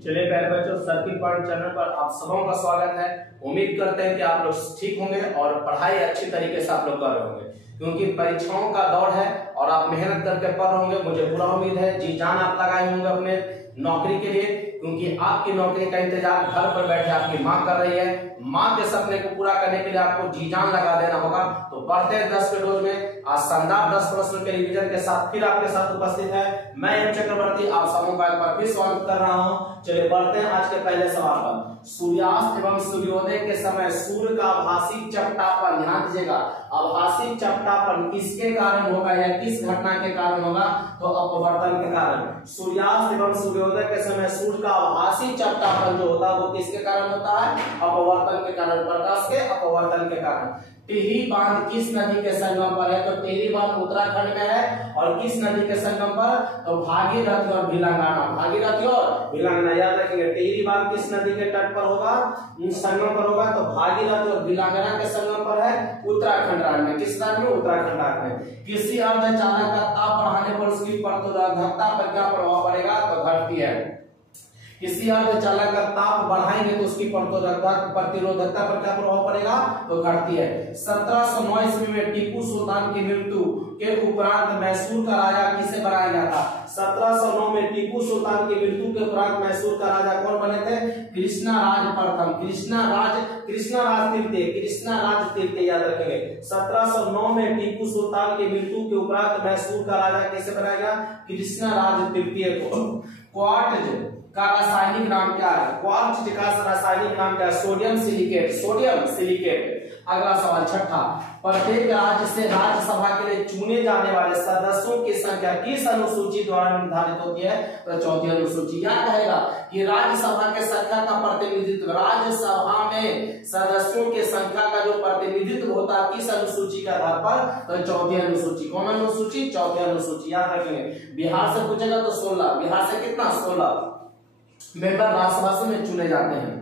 चलिए प्यारे बच्चों, सर्किट पॉइंट चैनल पर आप सबों का स्वागत है। उम्मीद करते हैं कि आप लोग ठीक होंगे और पढ़ाई अच्छी तरीके से आप लोग कर रहे होंगे, क्योंकि परीक्षाओं का दौर है और आप मेहनत करके पढ़ रहे होंगे। मुझे पूरा उम्मीद है, जी जान आप लगाए होंगे अपने नौकरी के लिए, क्योंकि आपकी नौकरी का इंतजार घर पर बैठे आपकी माँ कर रही है। माँ के सपने को पूरा करने के लिए आपको जी जान लगा देना होगा। तो बढ़ते हैं 10 के डोज में। आज शानदार 10 प्रश्नों के रिवीजन के साथ फिर आपके साथ उपस्थित है मैं एम चक्रवर्ती। आप सबों का एक बार फिर स्वागत कर रहा हूँ। चलिए बढ़ते हैं आज के पहले सवाल पर। सूर्यास्त एवं सूर्योदय के समय सूर्य का आभासी चपटापन, ध्यान दीजिएगा, आभासी चपटापन किसके कारण होगा या किस घटना के कारण होगा? तो अपवर्तन के कारण। सूर्यास्त एवं सूर्योदय के समय सूर्य का आभासी चपटापन जो होता है वो किसके कारण होता है? अपवर्तन के कारण, प्रकाश के अपवर्तन के कारण। टिहरी बांध किस नदी के संगम पर है? तो टिहरी बांध उत्तराखंड में है। और किस नदी के संगम पर? तो भागीरथी और भिलंगाना, भागीरथी और भिलंगाना, याद रखेंगे। टिहरी बांध किस नदी के तट पर होगा, संगम पर होगा? तो भागीरथी और भिलंगाना के संगम पर है उत्तराखंड राज्य में। किस राज्य में? उत्तराखंड राज्य में। किसी अर्धचालक का ताप बढ़ाने पर उसकी प्रतिरोधकता पर क्या प्रभाव पड़ेगा? तो घटती है। किसी अर्धचालक का ताप बढ़ाएंगे तो उसकी प्रतिरोधकता पर क्या प्रभाव पड़ेगा? तो घटती है। 1709 ईस्वी में टीपू सुल्तान की मृत्यु के उपरांत मैसूर का राजा किसे बनाया गया था? 1709 में टीपू सुल्तान की मृत्यु के उपरांत मैसूर का राजा कौन बने थे? कृष्णराज प्रथम, कृष्णराज तृतीय, याद रखेंगे। 1709 में टीपू सुल्तान की मृत्यु के उपरांत मैसूर का राजा किसे बनाया गया? कृष्णराज तृतीय को। क्वार्ट्ज का रासायनिक नाम क्या है? क्वार्ट्ज का रासायनिक नाम क्या है? Sodium silicate, sodium silicate. अगला सवाल छठा। प्रत्येक राज्य से राज्यसभा के लिए चुने जाने वाले सदस्यों की संख्या किस अनुसूची द्वारा निर्धारित होती है? तो चौथी अनुसूची। यह कहेगा कि राज्यसभा के संख्या का प्रतिनिधित्व, राज्यसभा में सदस्यों की संख्या का जो प्रतिनिधित्व होता है किस अनुसूची के आधार पर? तो चौथी अनुसूची। कौन अनुसूची? चौथी अनुसूची, याद रखेंगे। बिहार से पूछेगा तो 16, बिहार से कितना? 16 मेंबर राज्यसभा में चुने जाते हैं।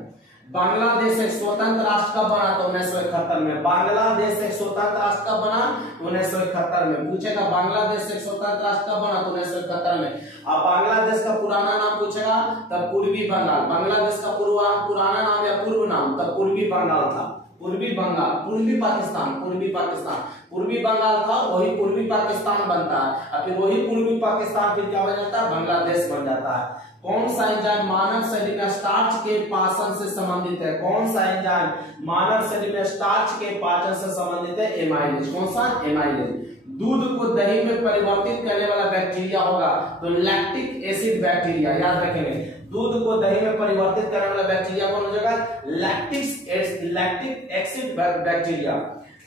बांग्लादेश एक स्वतंत्र राष्ट्र कब बना? तो 1971 में। बांग्लादेश एक स्वतंत्र राष्ट्र कब बना? 1971 में। पूछेगा बांग्लादेश एक स्वतंत्र राष्ट्र कब बना? तो 1971 में। अब बांग्लादेश का पुराना नाम पूछेगा तब पूर्वी बंगाल। बांग्लादेश का पुराना नाम या पूर्व नाम? तब पूर्वी बंगाल था। पूर्वी बंगाल, पूर्वी पाकिस्तान, पूर्वी पाकिस्तान, पूर्वी बंगाल था, वही पूर्वी पाकिस्तान बनता है। और फिर वही पूर्वी पाकिस्तान फिर क्या बन जाता है? बांग्लादेश बन जाता है। कौन सा एंजाइम मानव शरीर में स्टार्च के पाचन से संबंधित है? कौन सा एंजाइम मानव शरीर में स्टार्च के पाचन से संबंधित है? एमाइलेज। कौन सा? एमाइलेज। दूध को दही में परिवर्तित करने वाला बैक्टीरिया होगा तो लैक्टिक एसिड बैक्टीरिया, याद रखेंगे। दूध को दही में परिवर्तित करने वाला बैक्टीरिया कौन हो जाएगा? Lactic acid bacteria.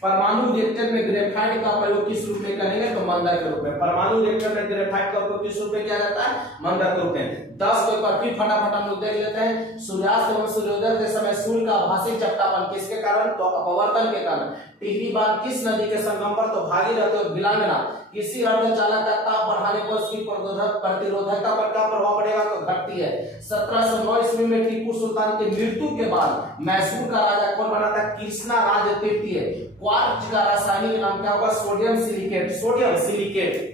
परमाणु रिएक्टर में ग्रेफाइट का प्रयोग किस रूप में करेंगे? तो मंदक के रूप में। परमाणु रिएक्टर में ग्रेफाइट का उपयोग किस रूप में किया जाता है? मंदक के रूप में। 10 को एक बार फिर फटाफट हम लोग देख लेते हैं। सूर्यास्त एवं सूर्योदय के समय सूर्य का आभासी चपटापन किसके कारण? तो अपवर्तन के कारण। टिहरी बांध किस नदी के संगम पर? तो भागीरथी और भिलंगाना। किसी अर्धचालक का ताप बढ़ाने पर उसकी प्रतिरोधकता पर क्या प्रभाव पड़ेगा? तो घटती है। 1709 ईस्वी में टीपू सुल्तान की मृत्यु के बाद मैसूर का राजा कौन बना था? कृष्णराज तृतीय। क्वार्ट्ज का रासायनिक नाम क्या होगा? Sodium silicate, sodium silicate.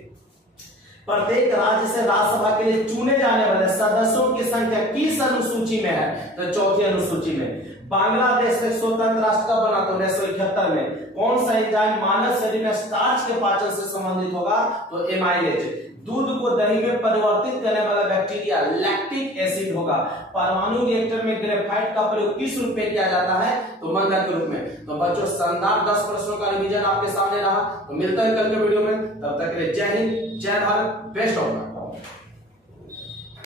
प्रत्येक राज्य से राज्यसभा के लिए चुने जाने वाले सदस्यों की संख्या किस अनुसूची में है? तो चौथी अनुसूची में। बांग्लादेश एक स्वतंत्र राष्ट्र कब बना? तो 1971 में। कौन सा एंजाइम मानव शरीर में स्टार्च के पाचन से संबंधित होगा? तो एमाइलेज। दूध को दही में परिवर्तित करने वाला बैक्टीरिया लैक्टिक एसिड होगा। परमाणु रिएक्टर में ग्रेफाइट का प्रयोग किस रूप में किया जाता है? तो मंदक के रूप में। तो बच्चों शानदार 10 प्रश्नों का रिवीजन आपके सामने रहा। तो मिलता है कल के वीडियो में, तब तक के लिए जय हिंद, जय भारत, बेस्ट ऑफ लक।